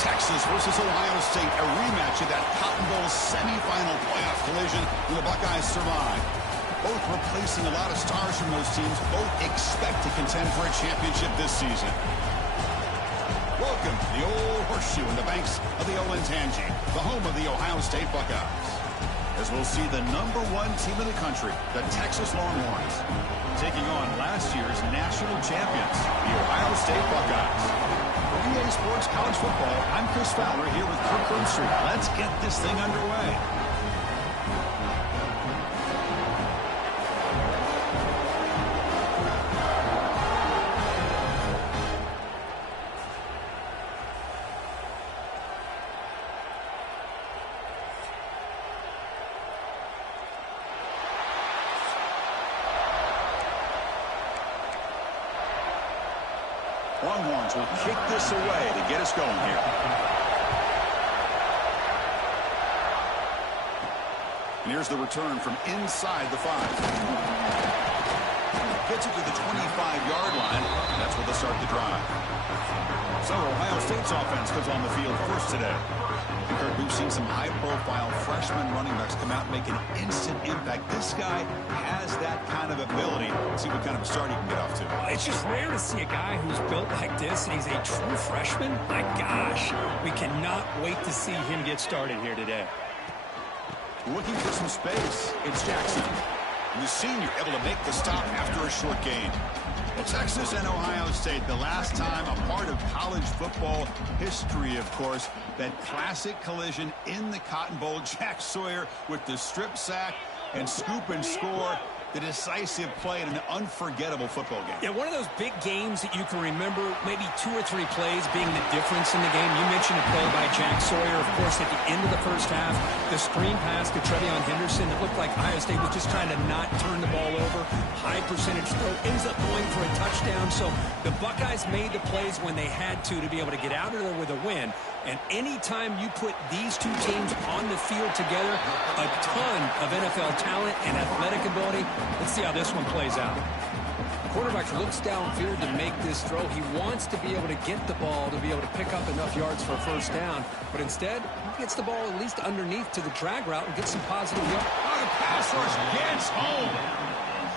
Texas versus Ohio State, a rematch of that Cotton Bowl semifinal playoff collision, and the Buckeyes survive. Both replacing a lot of stars from those teams, both expect to contend for a championship this season. Welcome to the old horseshoe in the banks of the Olentangy, the home of the Ohio State Buckeyes. As we'll see the #1 team in the country, the Texas Longhorns, taking on last year's national champions, the Ohio State Buckeyes. For EA Sports College Football, I'm Chris Fowler here with Kirk Herbstreit. Let's get this thing underway. Longhorns will kick this away to get us going here. And here's the return from inside the 5. Gets it to the 25-yard line. That's where they'll start the drive. So Ohio State's offense comes on the field first today. Kirk, we've seen some high-profile freshman running backs come out and make an instant impact. This guy has that kind of ability. Let's see what kind of a start he can get off to. It's just rare to see a guy who's built like this, and he's a true freshman. My gosh, we cannot wait to see him get started here today. Looking for some space. It's Jackson. And the senior able to make the stop after a short gain. Well, Texas and Ohio State, the last time a part of college football history, of course, that classic collision in the Cotton Bowl. Jack Sawyer with the strip sack and scoop and score. The decisive play in an unforgettable football game. Yeah, one of those big games that you can remember, maybe 2 or 3 plays being the difference in the game. You mentioned a play by Jack Sawyer, of course, at the end of the first half. The screen pass to Trevion Henderson that looked like Ohio State was just trying to not turn the ball over. High percentage throw, ends up going for a touchdown. So the Buckeyes made the plays when they had to be able to get out of there with a win. And anytime you put these two teams on the field together, a ton of NFL talent and athletic ability. Let's see how this one plays out. The quarterback looks downfield to make this throw. He wants to be able to get the ball to be able to pick up enough yards for a first down. But instead, he gets the ball at least underneath to the drag route and gets some positive yards. Oh, the pass rush gets home.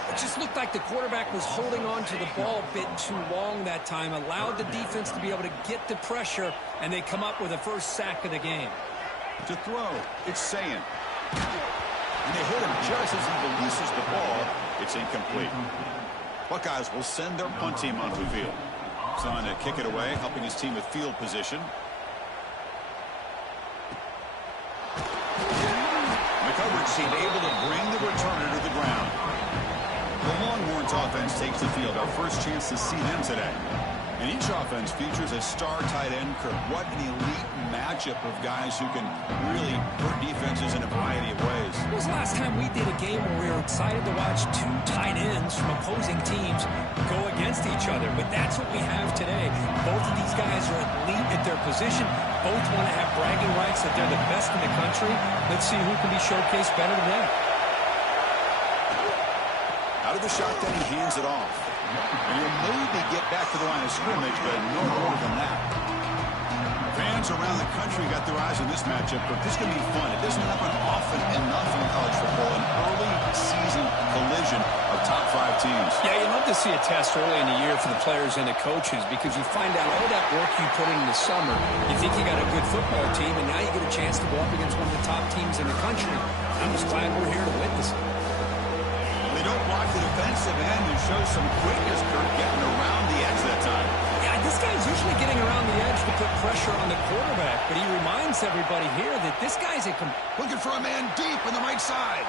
It just looked like the quarterback was holding on to the ball a bit too long that time, allowed the defense to be able to get the pressure, and they come up with a first sack of the game. To throw, it's Sayin. And they hit him just as he releases the ball. It's incomplete. Buckeyes will send their punt team onto the field. He's on to kick it away, helping his team with field position. The coverage team able to bring the returner to the ground. The Longhorns offense takes the field. Our first chance to see them today. And each offense features a star tight end. Kirk, what an elite matchup of guys who can really hurt defenses in a variety of ways. When was the last time we did a game where we were excited to watch 2 tight ends from opposing teams go against each other? But that's what we have today. Both of these guys are elite at their position. Both want to have bragging rights that they're the best in the country. Let's see who can be showcased better than them. Out of the shotgun, he hands it off. And he'll maybe get back to the line of scrimmage, but no more than that. Fans around the country got their eyes on this matchup, but this is going to be fun. It doesn't happen often enough in college football, an early season collision of top 5 teams. Yeah, you love to see a test early in the year for the players and the coaches because you find out all that work you put in the summer. You think you got a good football team, and now you get a chance to go up against one of the top teams in the country. I'm just glad we're here to witness it. They don't block the defensive end and show some quickness, Kirk, getting around the edge that time. Yeah, this guy's usually getting around the edge to put pressure on the quarterback, but he reminds everybody here that this guy's looking for a man deep in the right side.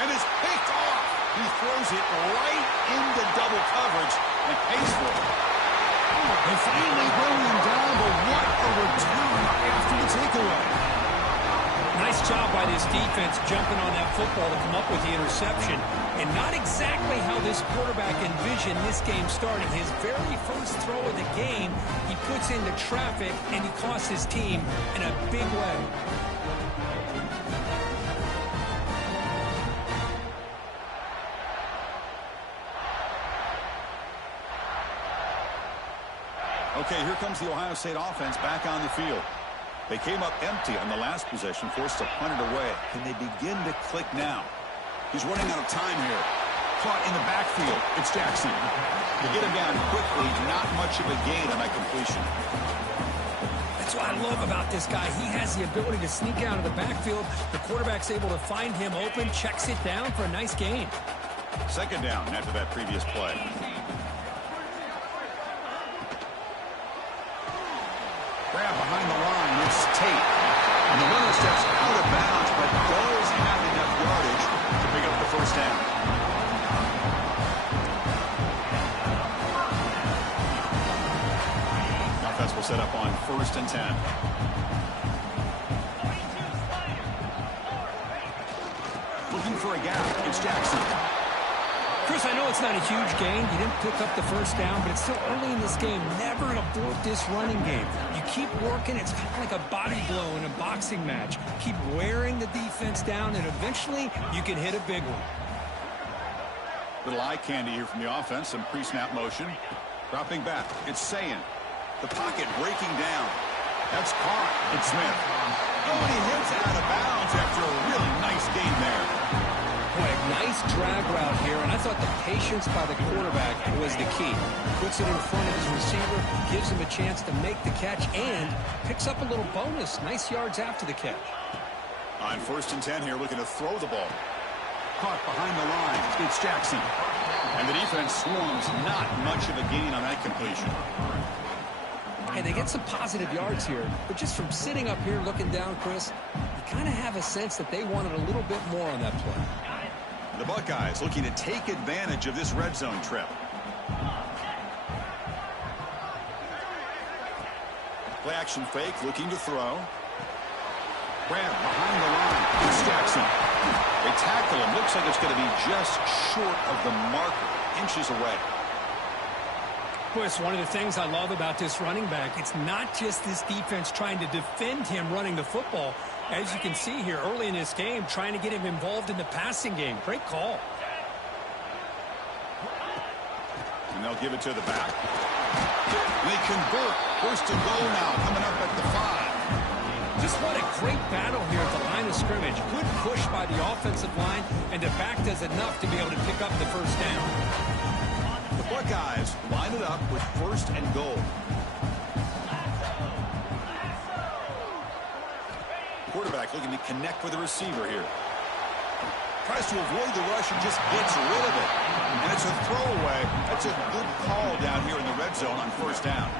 And it's picked off. He throws it right into double coverage and pays for it. They finally bring him down, but what a return after the takeaway. Nice job by this defense jumping on that football to come up with the interception. And not exactly how this quarterback envisioned this game starting. His very first throw of the game, he puts into traffic, and he costs his team in a big way. Okay, here comes the Ohio State offense back on the field. They came up empty on the last possession, forced to punt it away. Can they begin to click now? He's running out of time here. Caught in the backfield. It's Jackson. To get him down quickly, not much of a gain on that completion. That's what I love about this guy. He has the ability to sneak out of the backfield. The quarterback's able to find him open, checks it down for a nice gain. Second down after that previous play. Grab behind the line. It's Tate. And the runner steps out of bounds, but does have enough yardage to pick up the first down. Offense will set up on 1st and 10. Looking for a gap. It's Jackson. Chris, I know it's not a huge gain. You didn't pick up the first down, but it's still early in this game. Never abort this running game. You keep working. It's kind of like a body blow in a boxing match. Keep wearing the defense down, and eventually you can hit a big one. Little eye candy here from the offense. Some pre-snap motion. Dropping back. It's Sayin. The pocket breaking down. That's caught. It's Smith. Oh, and he hits out of bounds after a really nice gain there. Boy, a nice drag route here, and I thought the patience by the quarterback was the key. Puts it in front of his receiver, gives him a chance to make the catch, and picks up a little bonus. Nice yards after the catch. On 1st and 10 here, looking to throw the ball. Caught behind the line. It's Jackson. And the defense swarms. Not much of a gain on that completion. Hey, they get some positive yards here, but just from sitting up here looking down, Chris, you kind of have a sense that they wanted a little bit more on that play. The Buckeyes looking to take advantage of this red zone trip. Play action fake, looking to throw. Grab behind the line. It's Jackson. They tackle him. Looks like it's going to be just short of the marker. Inches away. Boy, it's one of the things I love about this running back. It's not just this defense trying to defend him running the football. As you can see here early in this game, trying to get him involved in the passing game. Great call. And they'll give it to the back. They convert. 1st and goal now, coming up at the 5. Just what a great battle here at the line of scrimmage. Good push by the offensive line, and the back does enough to be able to pick up the first down. The Buckeyes line it up with 1st and goal. Quarterback looking to connect with the receiver here. Tries to avoid the rush and just gets rid of it. And it's a throwaway. That's a good call down here in the red zone on 1st down.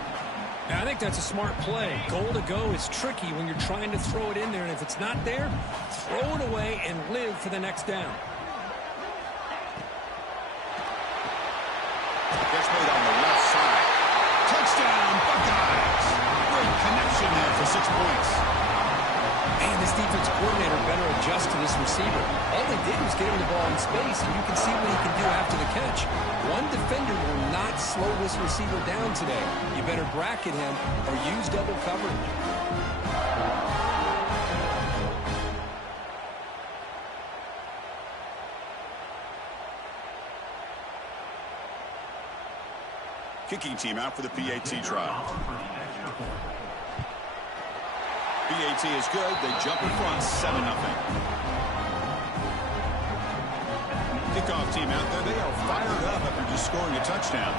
Yeah, I think that's a smart play. Goal to go is tricky when you're trying to throw it in there. And if it's not there, throw it away and live for the next down. Gets made on the left side. Touchdown, Buckeyes. Great connection there for 6 points. Man, this defense coordinator better adjust to this receiver. All they did was get him the ball in space, and you can see what he can do after the catch. One defender will not slow this receiver down today. You better bracket him or use double coverage. Kicking team out for the PAT trial. PAT is good. They jump in front, 7-0. Kickoff team out there. They are fired up after just scoring a touchdown.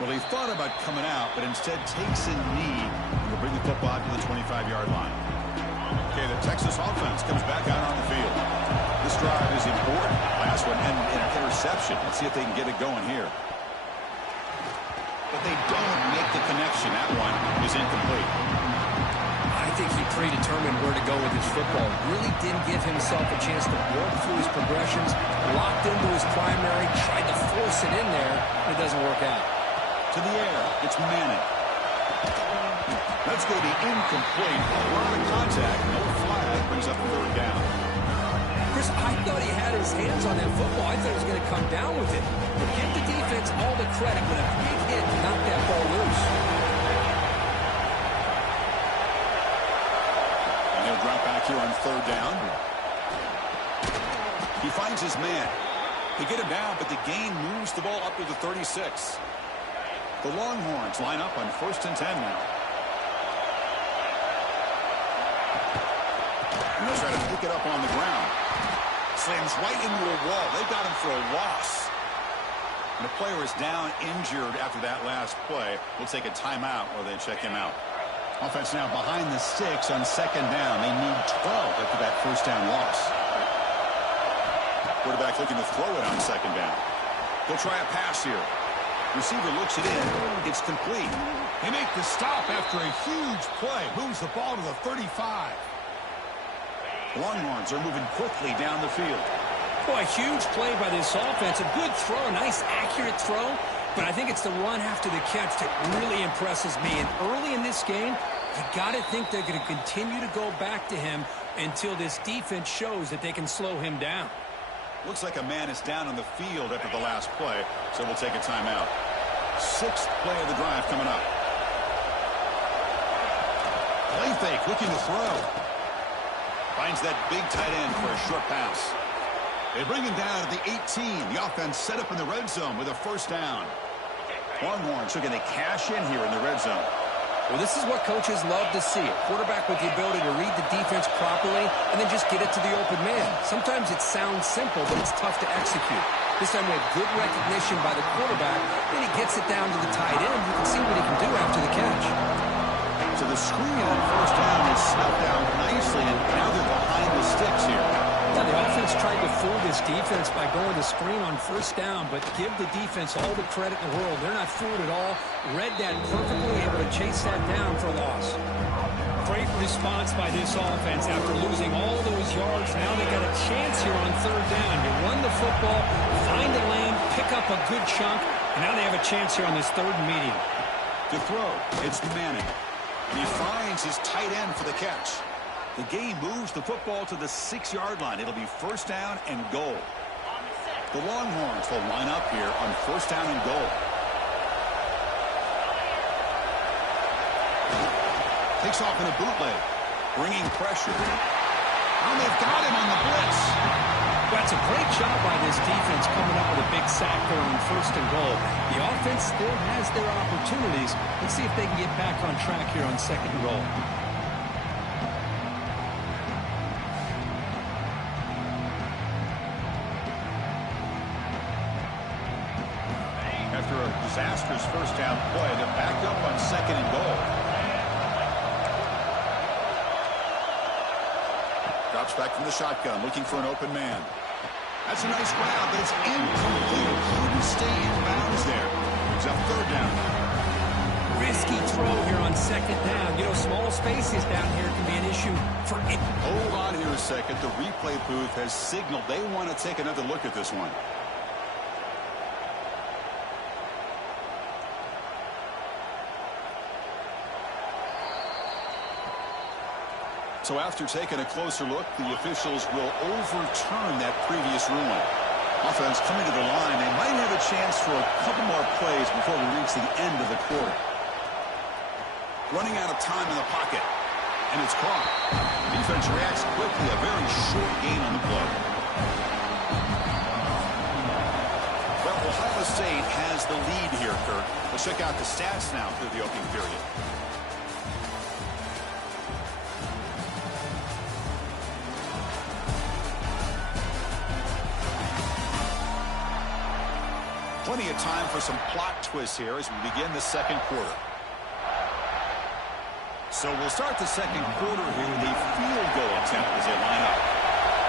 Well, he thought about coming out, but instead takes a knee and will bring the football to the 25-yard line. Okay, the Texas offense comes back out on the field. This drive is important. Last one ended in an interception. Let's see if they can get it going here. But they don't make the connection. That one is incomplete. I think he predetermined where to go with his football. Really didn't give himself a chance to work through his progressions. Locked into his primary, tried to force it in there, and it doesn't work out. To the air, it's Manning. That's going to be incomplete. A lot of contact. No flag. Brings up 3rd down. Chris, I thought he had his hands on that football. I thought he was going to come down with it. But give the defense all the credit when a big hit knocked that ball loose. And he'll drop back here on 3rd down. He finds his man. He get him down, but the gain moves the ball up to the 36. The Longhorns line up on 1st and 10 now. And they'll try to pick it up on the ground. Slams right into a wall. They got him for a loss. And the player is down injured after that last play. We'll take a timeout while they check him out. Offense now behind the sticks on 2nd down. They need 12 after that 1st down loss. Quarterback looking to throw it on 2nd down. He'll try a pass here. Receiver looks it in. It's complete. They make the stop after a huge play. Moves the ball to the 35. Longhorns are moving quickly down the field. Boy, a huge play by this offense. A good throw, a nice accurate throw. But I think it's the run after the catch that really impresses me. And early in this game, you got to think they're going to continue to go back to him until this defense shows that they can slow him down. Looks like a man is down on the field after the last play, so we'll take a timeout. 6th play of the drive coming up. Play fake, looking to throw. Finds that big tight end for a short pass. They bring him down at the 18. The offense set up in the red zone with a 1st down. Longhorns are going to cash in here in the red zone. Well, this is what coaches love to see. A quarterback with the ability to read the defense properly and then just get it to the open man. Sometimes it sounds simple, but it's tough to execute. This time we have good recognition by the quarterback. Then he gets it down to the tight end. You can see what he can do after the catch. So the screen on 1st down is snuffed out nicely, and now they're behind the sticks here. Yeah, the offense tried to fool this defense by going to screen on 1st down, but give the defense all the credit in the world. They're not fooled at all. Read that perfectly, able to chase that down for a loss. Great response by this offense after losing all those yards. Now they got a chance here on 3rd down. You run the football, find a lane, pick up a good chunk, and now they have a chance here on this 3rd and medium. To throw, it's Manning. And he finds his tight end for the catch. The game moves the football to the 6-yard line. It'll be 1st down and goal. The Longhorns will line up here on 1st down and goal. Takes off in a bootleg, bringing pressure. Oh, they've got him on the blitz. That's a great job by this defense coming up with a big sack there on 1st and goal. The offense still has their opportunities. Let's see if they can get back on track here on 2nd and goal. After a disastrous 1st down play, they're back up on 2nd and goal. Drops back from the shotgun, looking for an open man. That's a nice grab, but it's incomplete. Couldn't stay in bounds there. Brings up 3rd down. Risky throw here on 2nd down. You know, small spaces down here can be an issue for it. Hold on here a second. The replay booth has signaled they want to take another look at this one. So after taking a closer look, the officials will overturn that previous ruling. Offense coming to the line. They might have a chance for a couple more plays before we reach the end of the quarter. Running out of time in the pocket. And it's caught. Defense reacts quickly. A very short gain on the play. Well, Ohio State has the lead here, Kirk. Let's check out the stats now through the opening period. Plenty of time for some plot twists here as we begin the 2nd quarter. So we'll start the 2nd quarter here with a field goal attempt as they line up.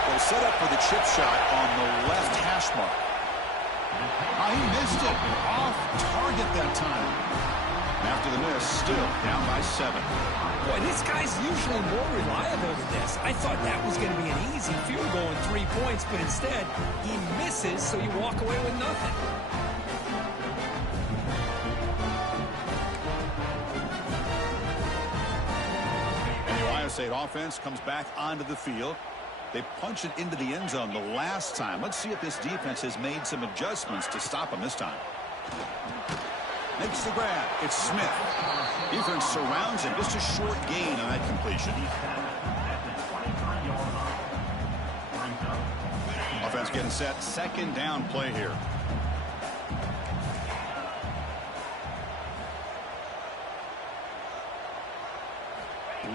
They'll set up for the chip shot on the left hash mark. He missed it. Off target that time. After the miss, still down by 7. Boy, this guy's usually more reliable than this. I thought that was going to be an easy field goal in 3 points, but instead, he misses, so you walk away with nothing. State offense comes back onto the field. They punch it into the end zone the last time. Let's see if this defense has made some adjustments to stop them this time. Makes the grab. It's Smith. Defense surrounds him. Just a short gain on that completion. Offense getting set. Second down play here.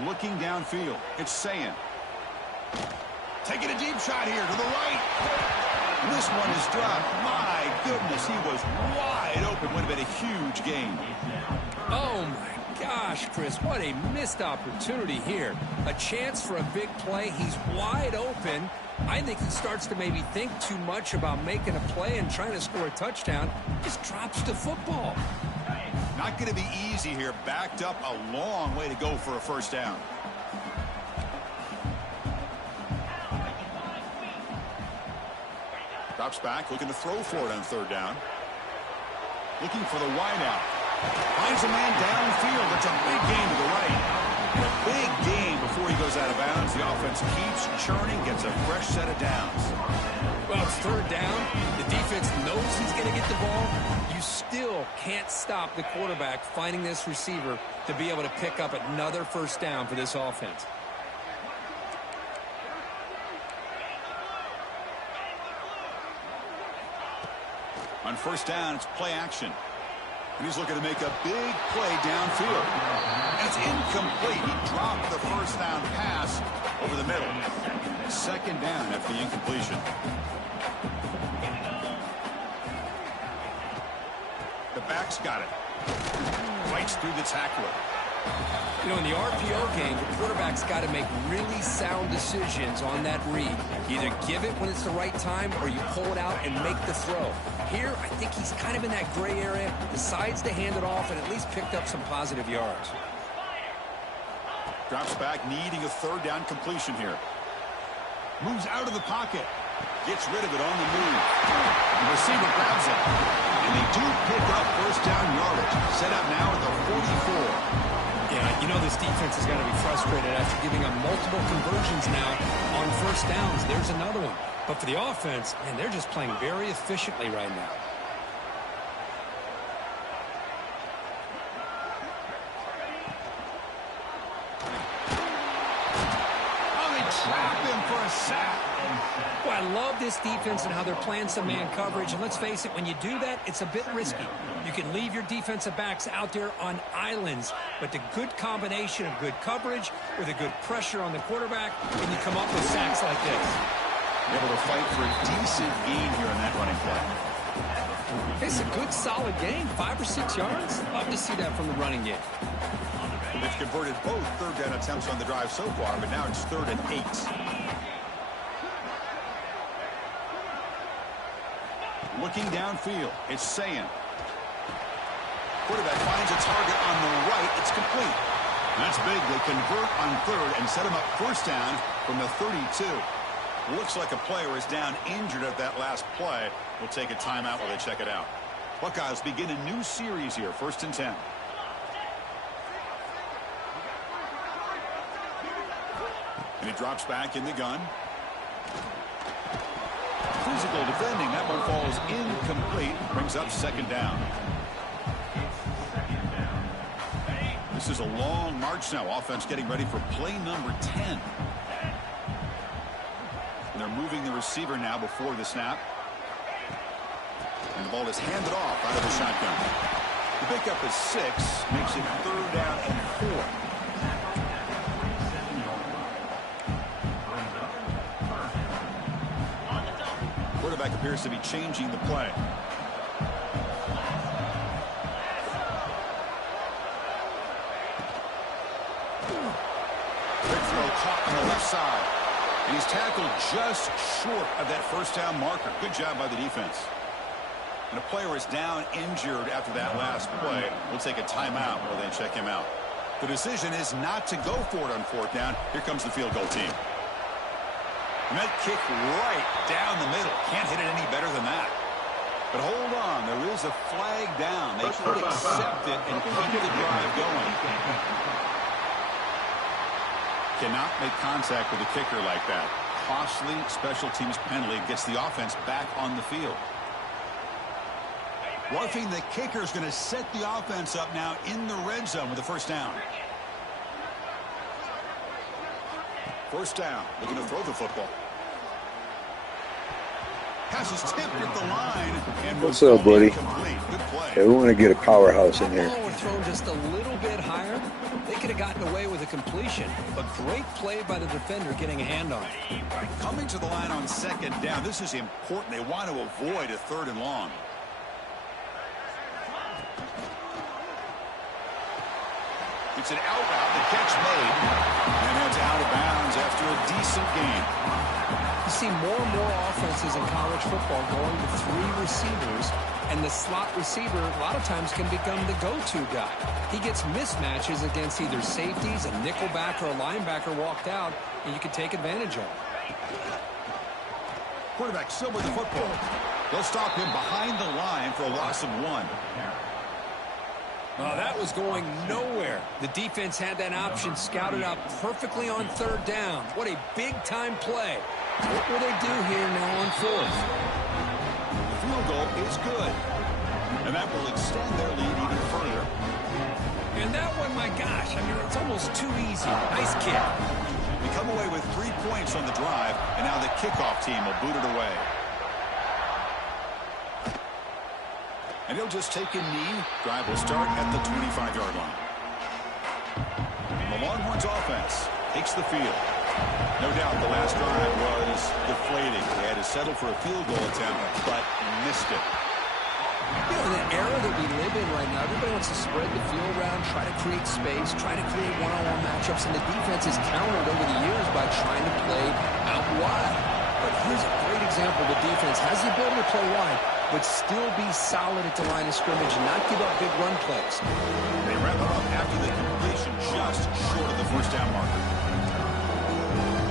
Looking downfield. It's Sayin. Taking a deep shot here to the right. This one is dropped. My goodness, he was wide open. Would have been a huge gain. Oh, my gosh, Chris. What a missed opportunity here. A chance for a big play. He's wide open. I think he starts to maybe think too much about making a play and trying to score a touchdown. Just drops the football. Not going to be easy here. Backed up a long way to go for a first down. Drops back, looking to throw for it on third down. Looking for the wideout. Finds a man downfield. It's a big gain to the right. And a big gain before he goes out of bounds. The offense keeps churning, gets a fresh set of downs. Well, it's third down. The defense knows he's going to get the ball. You still can't stop the quarterback finding this receiver to be able to pick up another first down for this offense. On first down, it's play action. And he's looking to make a big play downfield. And it's incomplete. He dropped the first down pass over the middle. Second down after the incompletion. The back's got it. Fights through the tackler. You know, in the RPO game, the quarterback's got to make really sound decisions on that read. Either give it when it's the right time or you pull it out and make the throw. Here, I think he's kind of in that gray area, decides to hand it off and at least picked up some positive yards. Drops back, needing a third down completion here. Moves out of the pocket. Gets rid of it on the move. The receiver grabs it. And they do pick up first down yardage. Set up now at the 44. Yeah, you know this defense is going to be frustrated after giving up multiple conversions now on first downs. There's another one. But for the offense, man, they're just playing very efficiently right now. Oh, they trap him for a sack. Well, I love this defense and how they're playing some man coverage. And let's face it, when you do that, it's a bit risky. You can leave your defensive backs out there on islands, but the good combination of good coverage with a good pressure on the quarterback, and you come up with sacks like this. Able to fight for a decent gain here on that running play. It's a good, solid gain, 5 or 6 yards. Love to see that from the running game. They've converted both third down attempts on the drive so far, but now it's 3rd and 8. Looking downfield, it's Sayin. Quarterback finds a target on the right. It's complete. That's big. They convert on third and set him up first down from the 32. Looks like a player is down injured at that last play. We'll take a timeout while they check it out. Buckeyes begin a new series here, 1st and 10. And he drops back in the gun. Physical defending. That one falls incomplete. Brings up 2nd down. This is a long march now. Offense getting ready for play number 10. And they're moving the receiver now before the snap. And the ball is handed off out of the shotgun. The pickup is 6. Makes it 3rd down and 4. Quarterback appears to be changing the play. Big throw caught on the left side. And he's tackled just short of that first down marker. Good job by the defense. And a player is down injured after that last play. We'll take a timeout while they check him out. The decision is not to go for it on 4th down. Here comes the field goal team. And that kick right down the middle. Can't hit it any better than that. But hold on, there is a flag down. They could accept it and keep the drive going. cannot make contact with a kicker like that. Costly special teams penalty gets the offense back on the field. Roughing the kicker is going to set the offense up now in the red zone with the first down. First down, looking to throw the football. Pass is tipped at the line. And what's up, buddy? Good play. Yeah, we want to get a powerhouse in here. If the ball were thrown just a little bit higher, they could have gotten away with a completion. But great play by the defender getting a hand on it. Coming to the line on second down, this is important. They want to avoid a third and long. It's an out route. The catch made. And it's out of bounds after a decent gain. You see more and more offenses in college football going to 3 receivers, and the slot receiver a lot of times can become the go-to guy. He gets mismatches against either safeties, a nickelback, or a linebacker walked out, and you can take advantage of it. Quarterback still with the football. They'll stop him behind the line for a loss of 1. That was going nowhere. The defense had that option scouted out perfectly on third down. What a big-time play. What will they do here now on fourth? The field goal is good. And that will extend their lead even further. And that one, my gosh, I mean, it's almost too easy. Nice kick. We come away with 3 points on the drive, and now the kickoff team will boot it away. And he'll just take a knee. Drive will start at the 25-yard line. The Longhorns offense takes the field. No doubt the last drive was deflating. They had to settle for a field goal attempt, but missed it. You know, in the era that we live in right now, everybody wants to spread the field around, try to create space, try to create one-on-one matchups, and the defense has countered over the years by trying to play out wide. But here's a great example. The defense has the ability to play wide, but still be solid at the line of scrimmage and not give up big run plays. They wrap it up after the completion just short of the first down marker.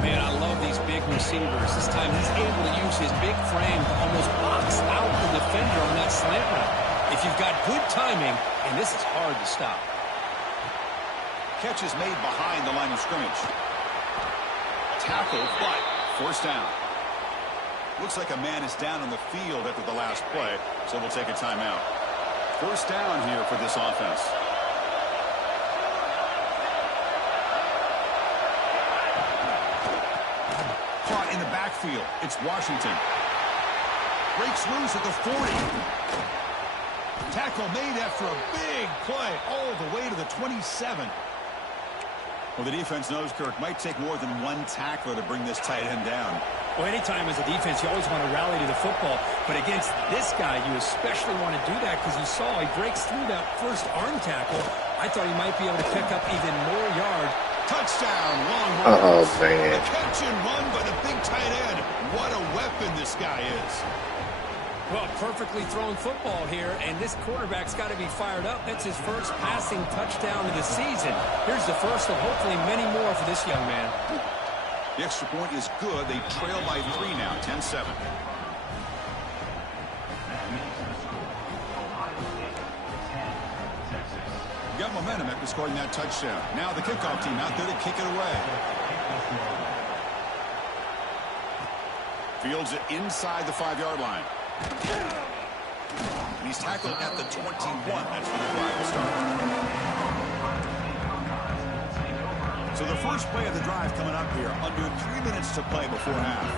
Man, I love these big receivers. This time he's able to use his big frame to almost box out the defender on that slant route. If you've got good timing, and this is hard to stop. Catch is made behind the line of scrimmage. Tackle, but first down. Looks like a man is down on the field after the last play, so we'll take a timeout. First down here for this offense. Caught in the backfield. It's Washington. Breaks loose at the 40. Tackle made after a big play all the way to the 27. Well, the defense knows Kirk might take more than one tackler to bring this tight end down. Well, anytime as a defense, you always want to rally to the football. But against this guy, you especially want to do that because you saw he breaks through that first arm tackle. I thought he might be able to pick up even more yards. Touchdown, Longhorns. Oh, man. A catch and run by the big tight end. What a weapon this guy is. Well, perfectly thrown football here, and this quarterback's got to be fired up. That's his first passing touchdown of the season. Here's the first of hopefully many more for this young man. The extra point is good. They trail by 3 now, 10-7. Got momentum after scoring that touchdown. Now the kickoff team out there to kick it away. Fields it inside the 5-yard line. And he's tackled at the 21. That's where the drive will start. So the first play of the drive coming up here. Under 3 minutes to play before half.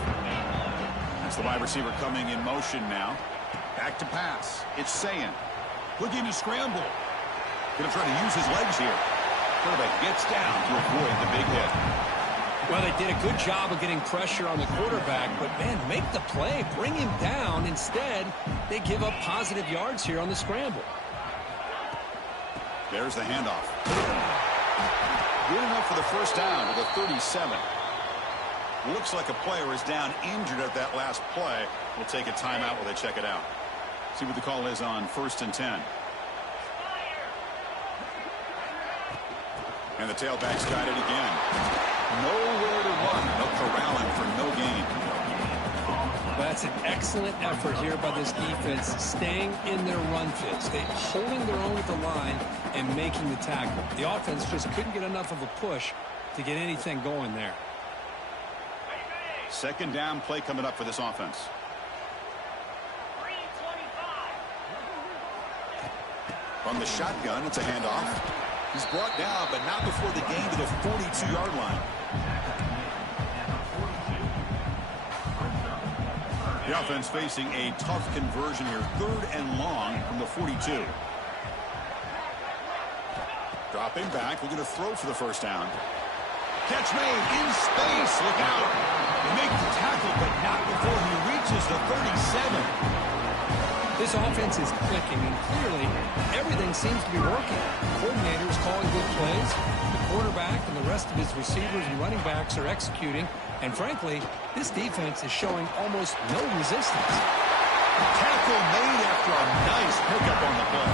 That's the wide receiver coming in motion now. Back to pass. It's Sayan. Looking to scramble. Going to try to use his legs here. Quarterback gets down to avoid the big hit. Well, they did a good job of getting pressure on the quarterback, but, man, make the play. Bring him down. Instead, they give up positive yards here on the scramble. There's the handoff. Good enough for the first down to the 37. Looks like a player is down injured at that last play. We'll take a timeout while they check it out. See what the call is on 1st and 10. And the tailback's got it again. Nowhere to run. They'll corral him for no gain. That's an excellent effort here by this defense, staying in their run fits. They're holding their own at the line and making the tackle. The offense just couldn't get enough of a push to get anything going there. Second down play coming up for this offense. From the shotgun, it's a handoff. He's brought down, but not before the gain to the 42-yard line. The offense facing a tough conversion here. 3rd and long from the 42. Dropping back, looking to throw for the first down. Catch made in space. Look out. They make the tackle, but not before he reaches the 37. This offense is clicking, and clearly everything seems to be working. The coordinator's calling good plays. The quarterback and the rest of his receivers and running backs are executing. And frankly, this defense is showing almost no resistance. Tackle made after a nice pickup on the play.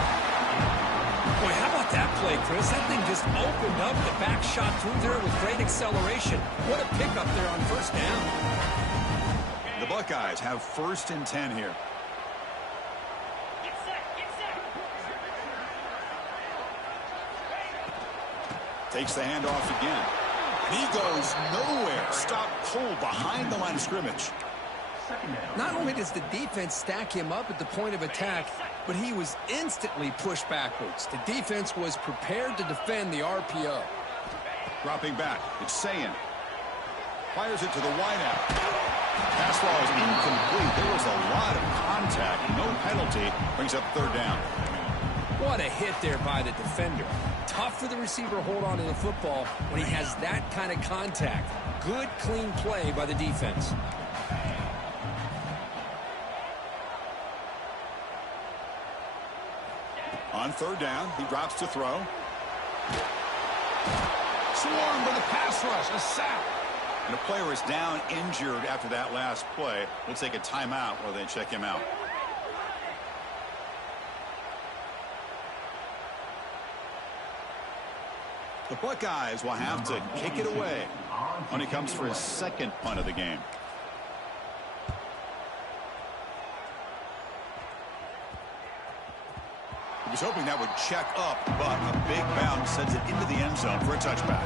Boy, how about that play, Chris? That thing just opened up. The back shot through there with great acceleration. What a pickup there on first down. The Buckeyes have 1st and 10 here. Takes the handoff again. And he goes nowhere. Stop cold behind the line of scrimmage. Not only does the defense stack him up at the point of attack, but he was instantly pushed backwards. The defense was prepared to defend the RPO. Dropping back. It's Sayin. Fires it to the wideout. Pass ball is incomplete. There was a lot of contact. No penalty. Brings up 3rd down. What a hit there by the defender. Tough for the receiver to hold on to the football when he has that kind of contact. Good, clean play by the defense. On 3rd down, he drops to throw. Swarmed by the pass rush. A sack. And a player is down injured after that last play. We'll take a timeout while they check him out. The Buckeyes will have to kick it away when he comes for his 2nd punt of the game. He was hoping that would check up, but a big bounce sends it into the end zone for a touchback.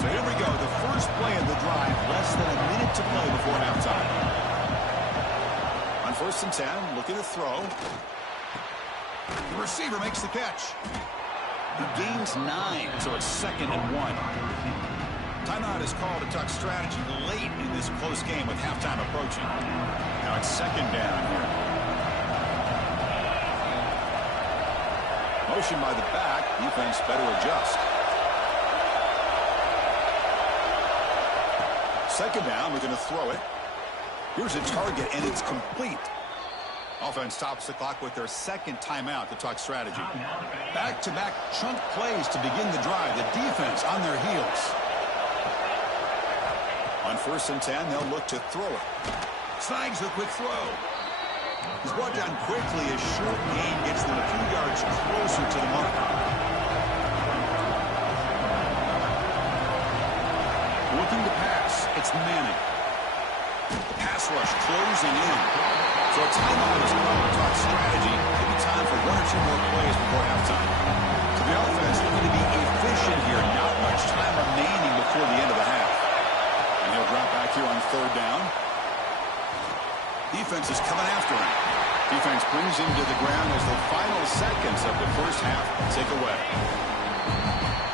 So here we go, the first play of the drive, less than a minute to play before halftime. On 1st and 10, looking to throw. The receiver makes the catch. He gains 9, so it's 2nd and 1. Timeout is called to talk strategy late in this close game with halftime approaching. Now it's 2nd down here. Motion by the back. Defense better adjust. 2nd down. We're going to throw it. Here's a target, and it's complete. Offense stops the clock with their 2nd timeout to talk strategy. Back-to-back chunk plays to begin the drive. The defense on their heels. On 1st and 10, they'll look to throw it. Snags the quick throw. He's brought down quickly. A short gain gets them a few yards closer to the mark. Looking to pass. It's Manning. The pass rush closing in. So a timeout is called to talk strategy. Maybe time for 1 or 2 more plays before halftime. So the offense looking to be efficient here. Not much time remaining before the end of the half. And he'll drop back here on 3rd down. Defense is coming after him. Defense brings him to the ground as the final seconds of the first half tick away.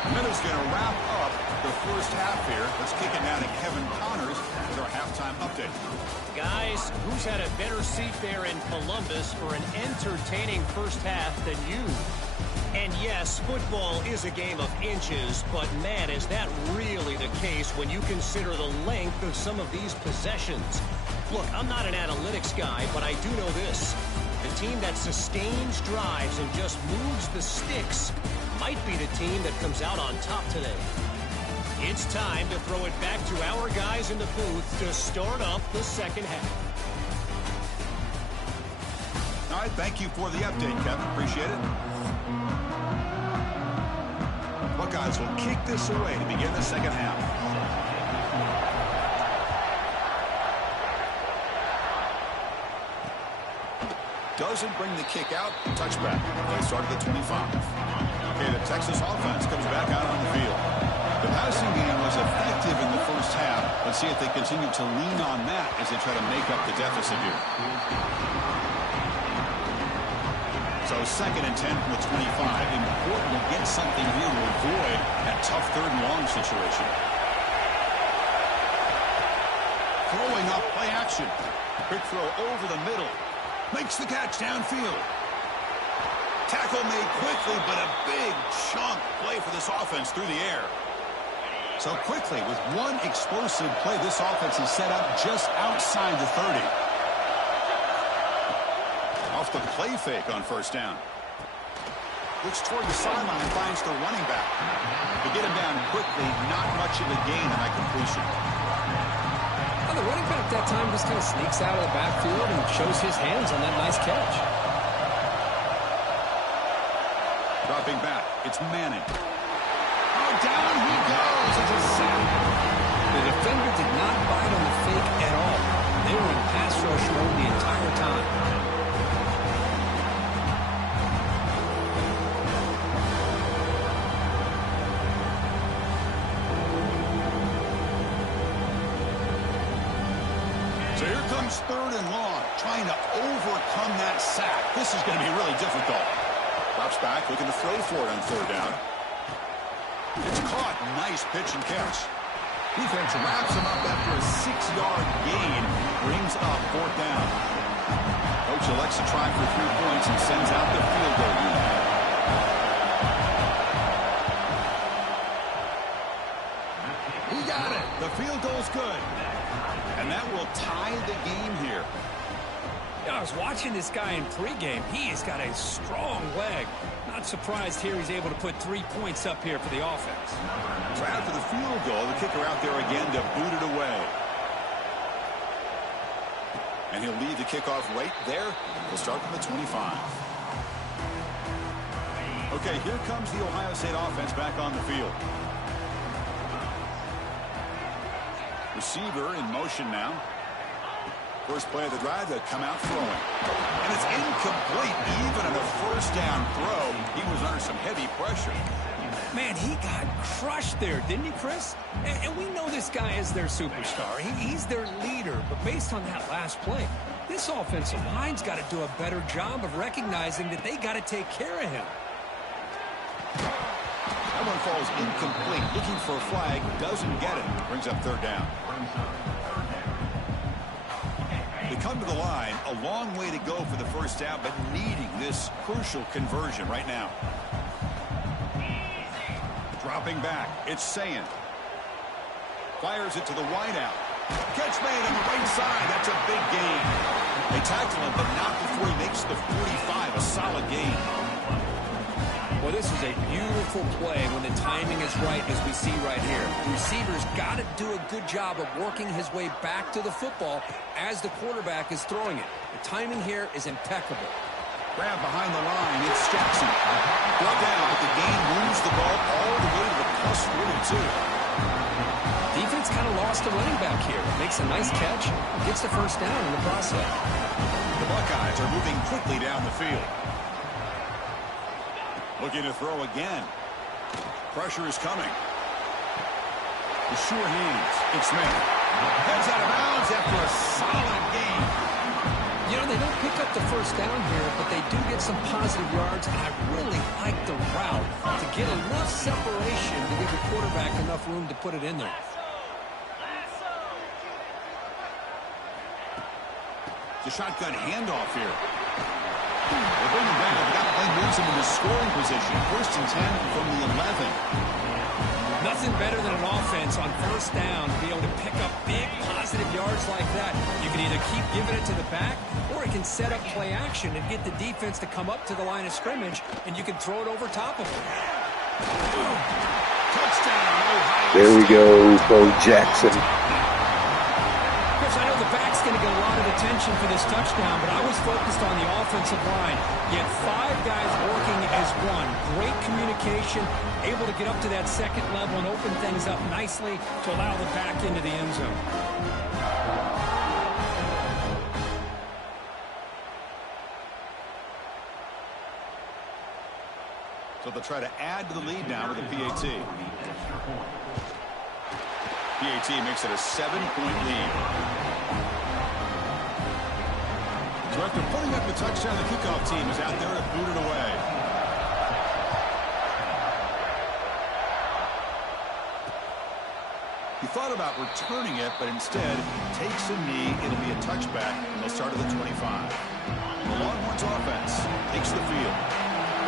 And then it's going to wrap up the first half here. Let's kick it now to Kevin Connors with our halftime update. Guys, who's had a better seat there in Columbus for an entertaining first half than you? And yes, football is a game of inches, but man, is that really the case when you consider the length of some of these possessions. Look, I'm not an analytics guy, but I do know this. The team that sustains drives and just moves the sticks might be the team that comes out on top today. It's time to throw it back to our guys in the booth to start up the second half. All right, thank you for the update, Kevin. Appreciate it. Buckeyes will kick this away to begin the second half. doesn't bring the kick out. Touchback. They start at the 25. Okay, the Texas offense comes back out on the field. The passing game was effective in the first half. Let's see if they continue to lean on that as they try to make up the deficit here. So 2nd and 10 from the 25. Important to get something here to avoid that tough 3rd and long situation. Throwing up play action. Quick throw over the middle. Makes the catch downfield. Tackle made quickly, but a big chunk play for this offense through the air. So quickly, with one explosive play, this offense is set up just outside the 30. Off the play fake on 1st down. Looks toward the sideline and finds the running back. To get him down quickly, not much of a gain on that completion. Well, the running back that time just kind of sneaks out of the backfield and shows his hands on that nice catch. Dropping back, it's Manning. Oh, down he goes. It's a sack. The defender did not bite on the fake at all. They were in pass rush mode the entire time. So here comes 3rd and long, trying to overcome that sack. This is going to be really difficult. Drops back, looking to throw for it on 3rd down. It's caught. Nice pitch and catch. Defense wraps him up after a 6-yard gain. Brings up 4th down. Coach elects to try for 3 points and sends out the field goal unit. He got it. The field goal's good. And that will tie the game here. Yeah, I was watching this guy in pregame. He has got a strong leg. Not surprised here he's able to put 3 points up here for the offense. So after the field goal, the kicker out there again to boot it away. And he'll leave the kickoff right there. He'll start from the 25. Okay, here comes the Ohio State offense back on the field. Receiver in motion now. First play of the drive, they come out throwing. And it's incomplete. Even on a 1st down throw, he was under some heavy pressure. Man, he got crushed there, didn't he, Chris? And we know this guy is their superstar. He's their leader. But based on that last play, this offensive line's got to do a better job of recognizing that they got to take care of him. That one falls incomplete. Looking for a flag. Doesn't get it. Brings up 3rd down. They come to the line. A long way to go for the 1st down, but needing this crucial conversion right now. Dropping back. It's Sayin. Fires it to the wideout. Catch made on the right side. That's a big gain. They tackle him, but not before he makes the 45. A solid gain. Well, this is a beautiful play when the timing is right, as we see right here. The receiver's got to do a good job of working his way back to the football as the quarterback is throwing it. The timing here is impeccable. Grab behind the line. It's Jackson. Brought down, but the gain moves the ball all the way to the +42. Defense kind of lost a running back here. Makes a nice catch. Gets the 1st down in the process. The Buckeyes are moving quickly down the field. Looking to throw again. Pressure is coming. The sure hands. It's Smith. Heads out of bounds after a solid gain. You know, they don't pick up the 1st down here, but they do get some positive yards, and I really like the route to get enough separation to give the quarterback enough room to put it in there. The shotgun handoff here. They bring him down. That play moves him into scoring position. 1st and 10 from the 11. Nothing better than an offense on 1st down to be able to pick up big positive yards like that. You can either keep giving it to the back, or it can set up play action and get the defense to come up to the line of scrimmage, and you can throw it over top of them. Touchdown, Ohio There we State. go, Bo Jackson. Chris, I know the back's going to get a lot of attention for this touchdown, but I was focused on the offensive line. You had 5 guys working as one. Great communication, able to get up to that 2nd level and open things up nicely to allow the back into the end zone. So they'll try to add to the lead now with a PAT. PAT makes it a 7-point lead. So after putting up the touchdown, the kickoff team is out there to boot it away. He thought about returning it, but instead takes a knee. It'll be a touchback, and they'll start at the 25. The Longhorns offense takes the field.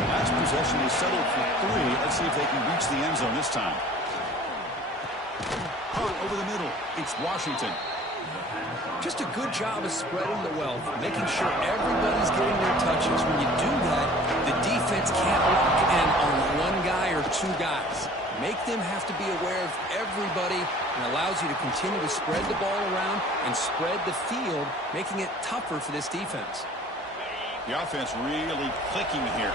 Last possession is settled for 3. Let's see if they can reach the end zone this time. Caught over the middle. It's Washington. Just a good job of spreading the wealth, making sure everybody's getting their touches. When you do that, the defense can't lock in on one guy or two guys. Make them have to be aware of everybody and allows you to continue to spread the ball around and spread the field, making it tougher for this defense. The offense really clicking here.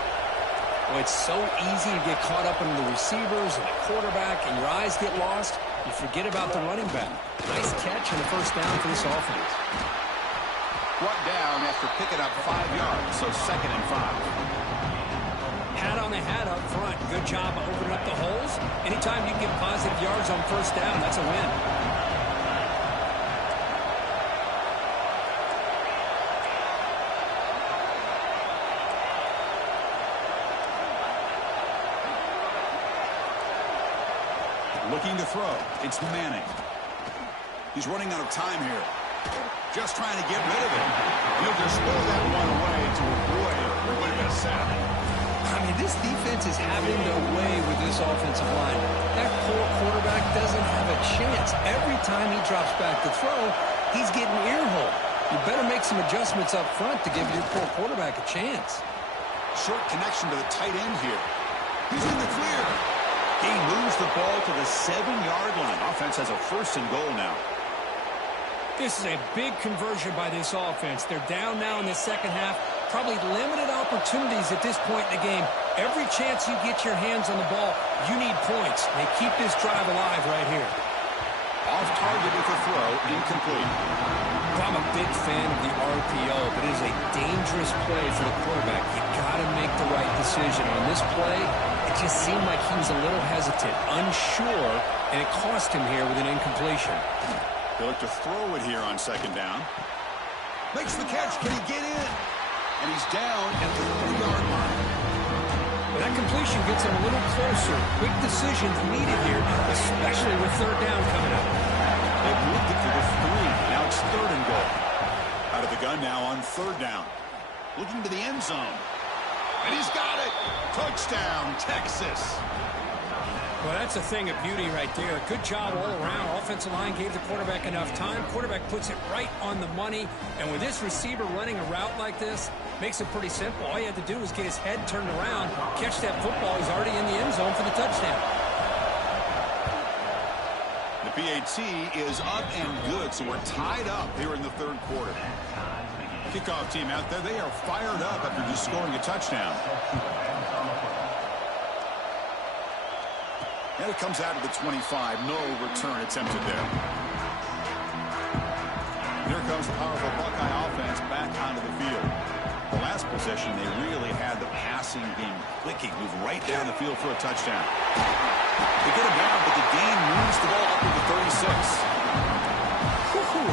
Well, it's so easy to get caught up in the receivers and the quarterback, and your eyes get lost. You forget about the running back. Nice catch and a first down for this offense. Brought down after picking up 5 yards, so 2nd and 5. Hat on the hat up front. Good job of opening up the holes. Anytime you get positive yards on first down, that's a win. Looking to throw. It's Manning. He's running out of time here. Just trying to get rid of it. He'll just throw that one away to avoid it. There would have been a sack. I mean, this defense is having their way with this offensive line. That poor quarterback doesn't have a chance. Every time he drops back to throw, he's getting earholed. You better make some adjustments up front to give your poor quarterback a chance. Short connection to the tight end here. He's in the clear. He moves the ball to the 7-yard line. Offense has a 1st and goal now. This is a big conversion by this offense. They're down now in the second half. Probably limited opportunities at this point in the game. Every chance you get your hands on the ball, you need points. They keep this drive alive right here. Off target with a throw, incomplete. Well, I'm a big fan of the RPO, but it is a dangerous play for the quarterback. You got to make the right decision. On this play, it just seemed like he was a little hesitant, unsure, and it cost him here with an incompletion. They look to throw it here on 2nd down. Makes the catch. Can he get in? And he's down at the 3-yard line. Well, that completion gets him a little closer. Quick decisions needed here, especially with 3rd down coming up. They've moved it to the 3. Now it's 3rd and goal. Out of the gun now on 3rd down. Looking to the end zone. And he's got it. Touchdown, Texas. Well, that's a thing of beauty right there. Good job all around. Offensive line gave the quarterback enough time. Quarterback puts it right on the money. And with this receiver running a route like this, makes it pretty simple. All you have to do is get his head turned around, catch that football. He's already in the end zone for the touchdown. The PAT is up and good, so we're tied up here in the 3rd quarter. Kickoff team out there, they are fired up after just scoring a touchdown. And it comes out to the 25. No return attempted there. Here comes the powerful Buckeye offense back onto the field. The last possession, they really had the passing game clicking. Move right down the field for a touchdown. They get him down, but the gain moves the ball up to the 36.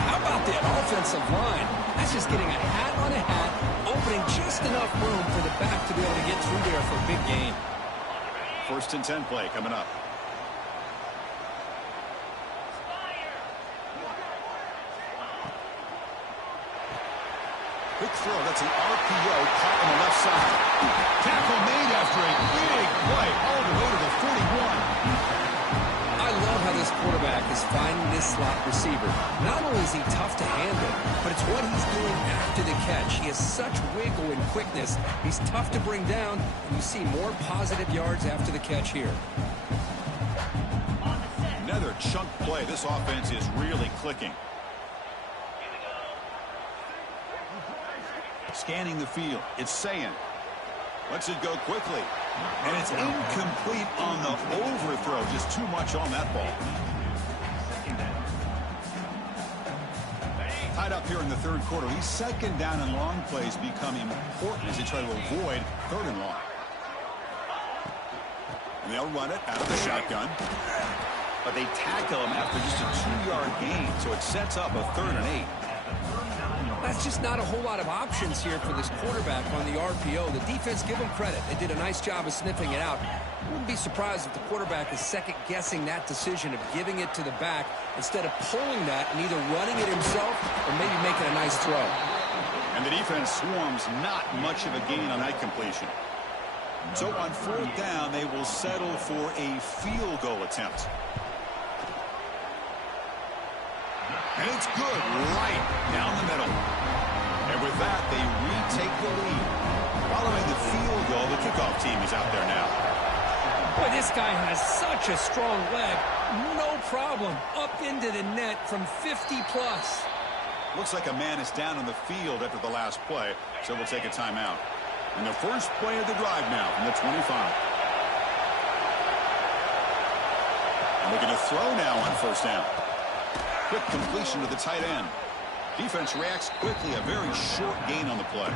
How about that offensive line? That's just getting a hat on a hat, opening just enough room for the back to be able to get through there for a big gain. 1st and 10 play coming up. Quick throw. That's an RPO caught on the left side. Tackle made after a big play all the way to the 41. I love how this quarterback is finding this slot receiver. Not only is he tough to handle, but it's what he's doing after the catch. He has such wiggle and quickness. He's tough to bring down, and you see more positive yards after the catch here. Another chunk play. This offense is really clicking. Scanning the field. It's saying. Lets it go quickly. And it's incomplete on the overthrow. Just too much on that ball. Tied up here in the 3rd quarter. These 2nd down and long plays become important as they try to avoid 3rd and long. they'll run it out of the shotgun. But they tackle him after just a 2-yard gain, so it sets up a 3rd and 8. That's just not a whole lot of options here for this quarterback on the RPO. The defense, give them credit. They did a nice job of sniffing it out. Wouldn't be surprised if the quarterback is second-guessing that decision of giving it to the back instead of pulling that and either running it himself or maybe making a nice throw. And the defense swarms not much of a gain on that completion. So on 4th down, they will settle for a field goal attempt. And it's good right down the middle. And with that, they retake the lead. Following the field goal, the kickoff team is out there now. Boy, this guy has such a strong leg. No problem. Up into the net from 50-plus. Looks like a man is down on the field after the last play, so we'll take a timeout. And the first play of the drive now from the 25. And looking to throw now on 1st down. Quick completion to the tight end. Defense reacts quickly, a very short gain on the play.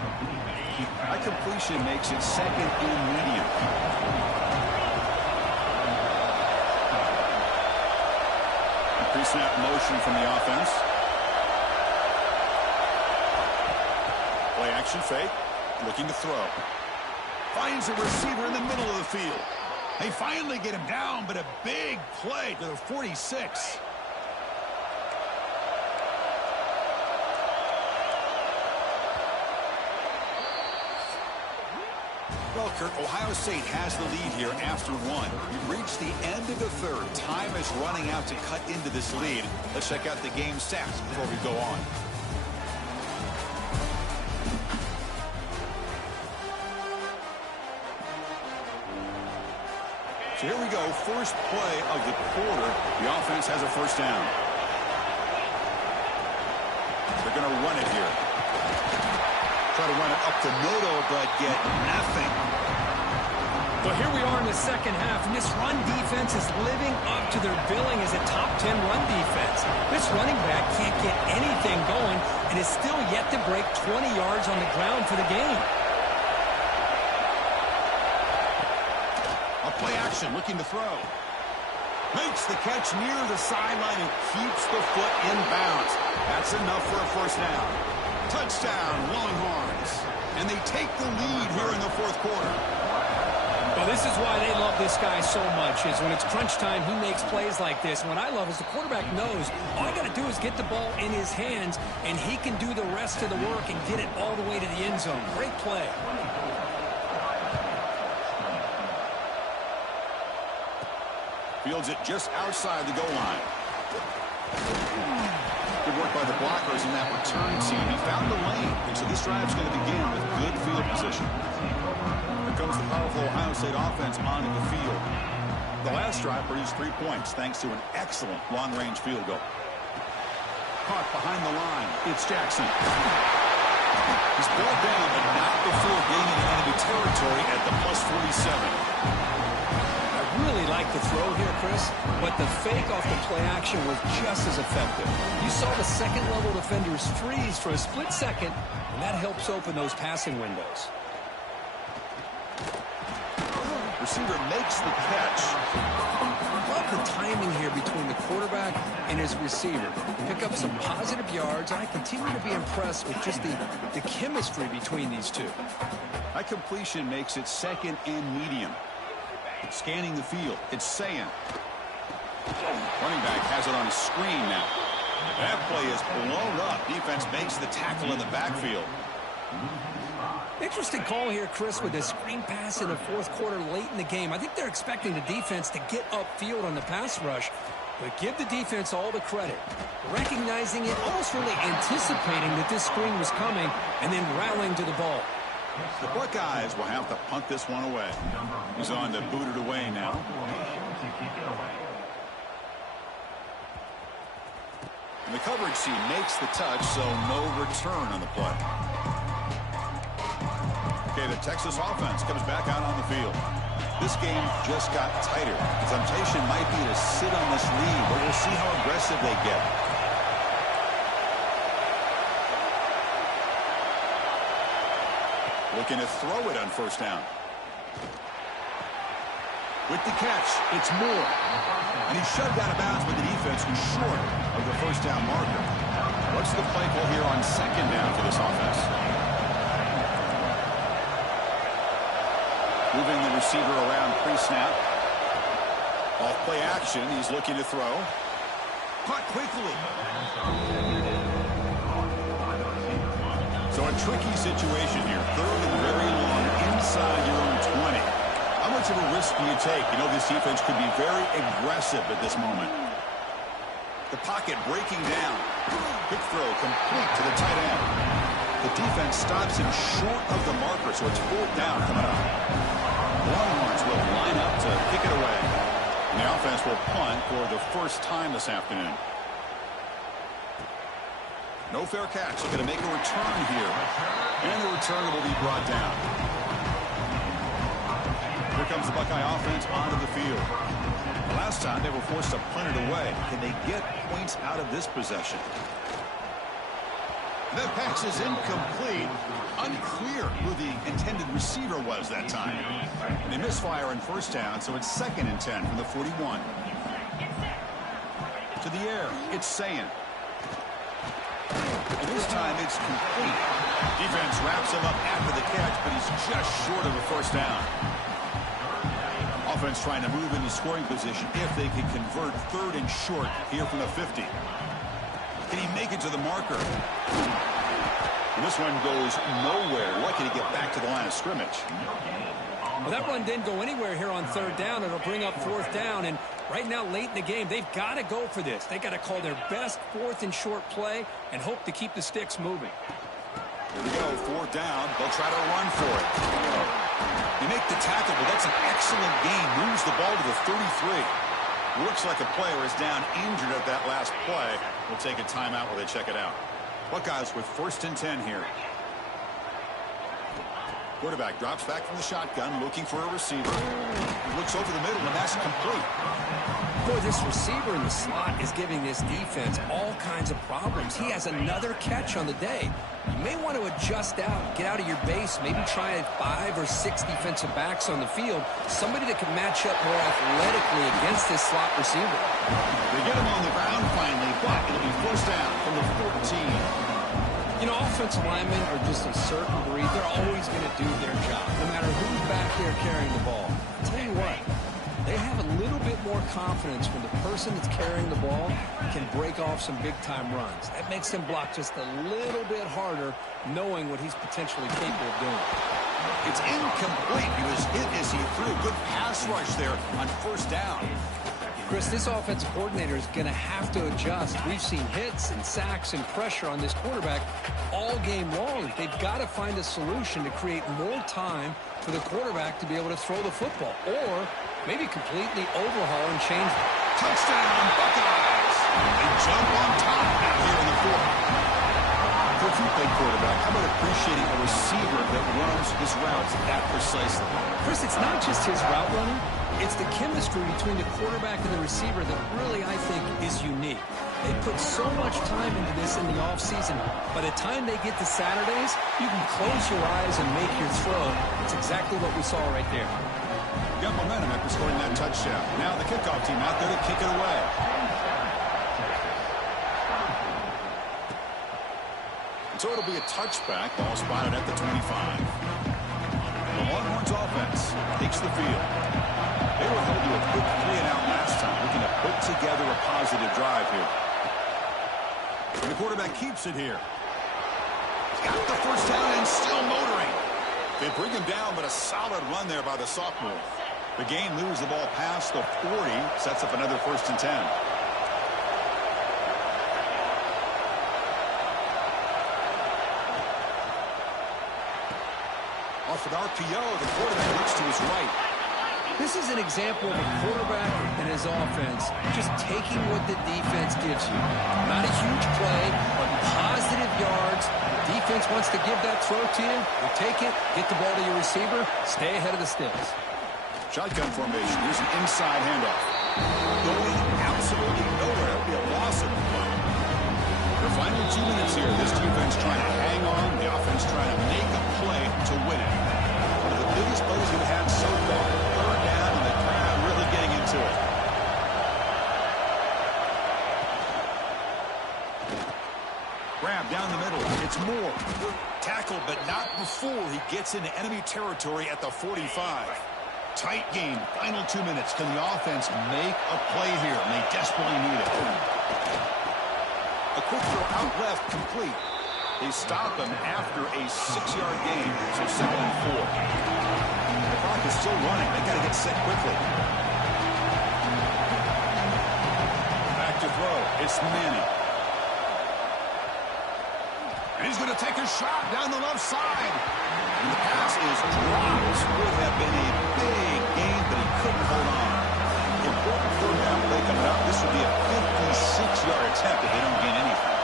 That completion makes it 2nd and medium. Pre-snap motion from the offense. Play action fake. Looking to throw. Finds a receiver in the middle of the field. They finally get him down, but a big play to the 46. Well, Kurt, Ohio State has the lead here after 1. We've reached the end of the 3rd. Time is running out to cut into this lead. Let's check out the game stats before we go on. So here we go. First play of the quarter. The offense has a 1st down. They're going to run it here. Try to run it up to Noto, but get nothing. Well, here we are in the 2nd half, and this run defense is living up to their billing as a top 10 run defense. This running back can't get anything going and is still yet to break 20 yards on the ground for the game. A play action, looking to throw. Makes the catch near the sideline and keeps the foot in bounds. That's enough for a 1st down. Touchdown, Longhorns. And they take the lead here in the 4th quarter. Well, this is why they love this guy so much, is when it's crunch time, he makes plays like this. And what I love is the quarterback knows all I got to do is get the ball in his hands, and he can do the rest of the work and get it all the way to the end zone. Great play. Fields it just outside the goal line. Good work by the blockers in that return team. He found the lane, and so this drive's going to begin with good field position. Here comes the powerful Ohio State offense onto the field. The last drive produced 3 points thanks to an excellent long-range field goal. Caught behind the line. It's Jackson. He's brought down, but not before getting into enemy territory at the +47. Really like the throw here, Chris, but the fake off the play action was just as effective. You saw the second-level defenders freeze for a split second, and that helps open those passing windows. Receiver makes the catch. Love the timing here between the quarterback and his receiver. Pick up some positive yards. I continue to be impressed with just the chemistry between these two. That completion makes it 2nd and medium. Scanning the field. It's Sayan. Running back has it on a screen now. That play is blown up. Defense makes the tackle in the backfield. Interesting call here, Chris, with a screen pass in the 4th quarter late in the game. I think they're expecting the defense to get upfield on the pass rush, but give the defense all the credit. Recognizing it, almost really anticipating that this screen was coming, and then rallying to the ball. The Buckeyes will have to punt this one away. He's on to boot it away now. And the coverage team makes the touch, so no return on the play. Okay, the Texas offense comes back out on the field. This game just got tighter. The temptation might be to sit on this lead, but we'll see how aggressive they get. Looking to throw it on 1st down. With the catch, it's Moore. And he's shoved out of bounds, but the defense was short of the first down marker. What's the play call here on second down for this offense? Moving the receiver around pre-snap. Off play action, he's looking to throw. Caught quickly. So a tricky situation here. Third and very long inside your own 20. How much of a risk do you take? You know, this defense could be very aggressive at this moment. The pocket breaking down. Quick throw complete to the tight end. The defense stops him short of the marker, so it's fourth down coming up. Longhorns will line up to kick it away. And the offense will punt for the first time this afternoon. No fair catch. They're going to make a return here. And the return will be brought down. Here comes the Buckeye offense onto the field. Last time they were forced to punt it away. Can they get points out of this possession? That pass is incomplete. Unclear who the intended receiver was that time. They misfire on first down, so it's 2nd and 10 from the 41. To the air, it's Sayin. And this time it's complete. Defense wraps him up after the catch, but he's just short of a first down. Offense trying to move into scoring position if they can convert 3rd and short here from the 50. Can he make it to the marker? And this one goes nowhere. Lucky to get back to the line of scrimmage. Well, that run didn't go anywhere here on 3rd down. It'll bring up 4th down. And right now, late in the game, they've got to go for this. They've got to call their best 4th and short play and hope to keep the sticks moving. Here we go, 4th down. They'll try to run for it. They make the tackle, but that's an excellent gain. Moves the ball to the 33. Looks like a player is down injured at that last play. We'll take a timeout while they check it out. Buckeyes with 1st and 10 here. Quarterback drops back from the shotgun, looking for a receiver. Looks over the middle, and that's complete. Boy, this receiver in the slot is giving this defense all kinds of problems. He has another catch on the day. You may want to adjust out, get out of your base, maybe try 5 or 6 defensive backs on the field, somebody that can match up more athletically against this slot receiver. They get him on the ground finally, but it'll be first down from the 14. You know, offensive linemen are just a certain breed. They're always going to do their job, no matter who's back there carrying the ball. I'll tell you what, they have a little bit more confidence when the person that's carrying the ball can break off some big-time runs. That makes them block just a little bit harder, knowing what he's potentially capable of doing. It's incomplete. He was hit as he threw. Good pass rush there on first down. Chris, this offensive coordinator is going to have to adjust. We've seen hits and sacks and pressure on this quarterback all game long. They've got to find a solution to create more time for the quarterback to be able to throw the football, or maybe completely overhaul and change it. Touchdown, Buckeyes! They jump on top out here in the 4th. Coach, you play quarterback. How about appreciating a receiver that runs his routes that precisely? Chris, it's not just his route running. It's the chemistry between the quarterback and the receiver that really, I think, is unique. They put so much time into this in the offseason. By the time they get to Saturdays, you can close your eyes and make your throw. It's exactly what we saw right there. Got momentum after scoring that touchdown. Now the kickoff team out there to kick it away. So it'll be a touchback. Ball spotted at the 25. The Longhorns offense takes the field. They were held to a quick 3-and-out last time, looking to put together a positive drive here. And the quarterback keeps it here. He's got the first down and still motoring. They bring him down, but a solid run there by the sophomore. The gain moves the ball past the 40, sets up another 1st and 10. Off an RPO, the quarterback looks to his right. This is an example of a quarterback and his offense just taking what the defense gives you. Not a huge play, but positive yards. The defense wants to give that throw to you. You take it, get the ball to your receiver, stay ahead of the sticks. Shotgun formation. Here's an inside handoff. Going absolutely nowhere. It'll be a loss of the play. The final 2 minutes here. This defense trying to hang on. The offense trying to make a play to win it. One of the biggest plays we've had so far. Third down, and the crowd It's Moore. Tackled, but not before he gets into enemy territory at the 45. Tight game. Final 2 minutes. Can the offense make a play here? And they desperately need it. A quick throw out left, complete. They stop him after a 6-yard gain. So 2nd and 4. The clock is still running. They got to get set quickly. Back to throw. It's Manning. And he's going to take a shot down the left side. And the pass is dropped. Would have been a big gain, but he couldn't hold on. Important 3rd down play coming up. This would be a 56-yard attempt if they don't gain anything.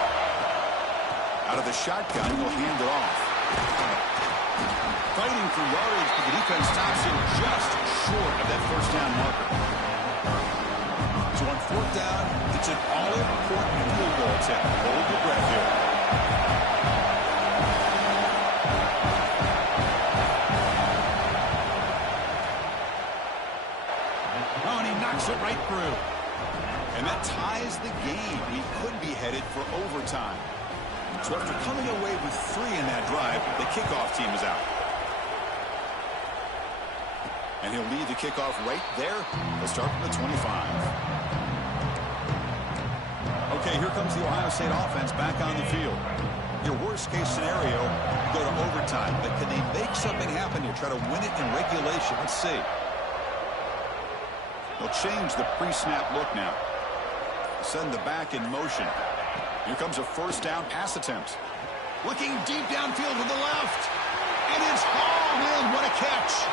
Out of the shotgun, he'll hand it off. Fighting for yardage, but the defense stops him just short of that 1st down marker. So on 4th down, it's an all-important field goal attempt. Hold your breath here. Oh, and he knocks it right through. And that ties the game. He could be headed for overtime. So after coming away with 3 in that drive, the kickoff team is out. And he'll lead the kickoff right there. He'll start from the 25. Okay, here comes the Ohio State offense back on the field. Your worst-case scenario, go to overtime. But can they make something happen here? Try to win it in regulation. Let's see. They'll change the pre-snap look now. Send the back in motion. Here comes a 1st down pass attempt. Looking deep downfield to the left. And it's hauled in. What a catch.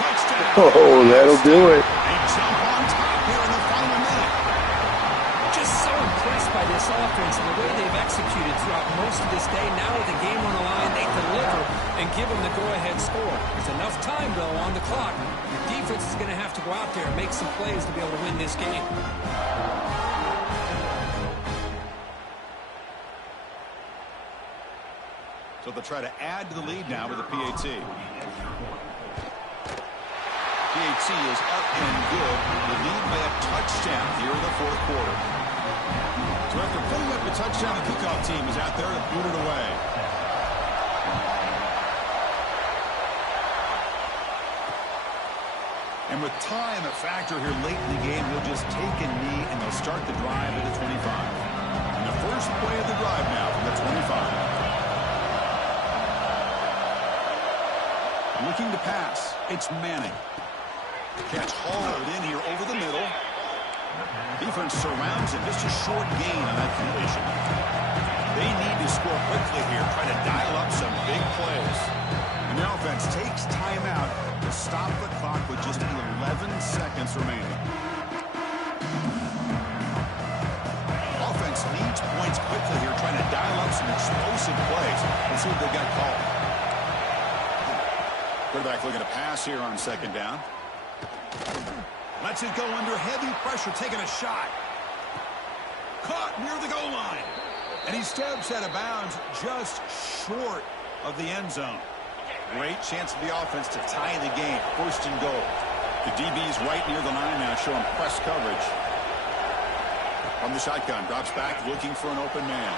Touchdown. Oh, that'll do it. They jump on top here in the final minute. Just so impressed by this offense and the way they've executed throughout most of this day. Now with the game on the line, they deliver and give them the go-ahead score. There's enough time, though, on the clock. Your defense is going to have to go out there and make some plays to be able to win this game. So they'll try to add to the lead now with a PAT. PAT is up and good. The lead by a touchdown here in the 4th quarter. So after putting up the touchdown, the kickoff team is out there to boot it away. And with time a factor here late in the game, they'll just take a knee and they'll start the drive at the 25. And the first play of the drive now from the 25. Looking to pass. It's Manning. Catch hauled in here over the middle. Defense surrounds him. Just a short gain on that completion. They need to score quickly here. Try to dial up some big plays. And the offense takes timeout to stop the clock with just 11 seconds remaining. Offense needs points quickly here. Trying to dial up some explosive plays. Let's see what they got called. Quarterback looking to pass here on 2nd down. Lets it go under heavy pressure, taking a shot. Caught near the goal line. And he steps out of bounds just short of the end zone. Great chance for the offense to tie the game. 1st and goal. The DB's right near the line now, showing press coverage. From the shotgun, drops back, looking for an open man.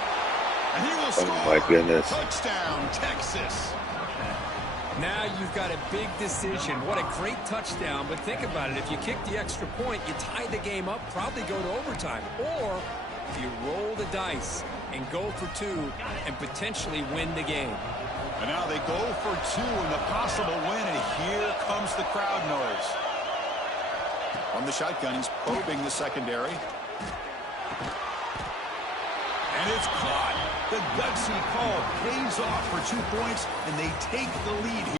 And he will score. Oh, my goodness. Touchdown, Texas. Now you've got a big decision. What a great touchdown. But think about it. If you kick the extra point, you tie the game up, probably go to overtime. Or you roll the dice and go for 2 and potentially win the game. And now they go for 2 and the possible win. And here comes the crowd noise. From the shotgun, he's probing the secondary. And it's caught. The gutsy call pays off for 2 points, and they take the lead here.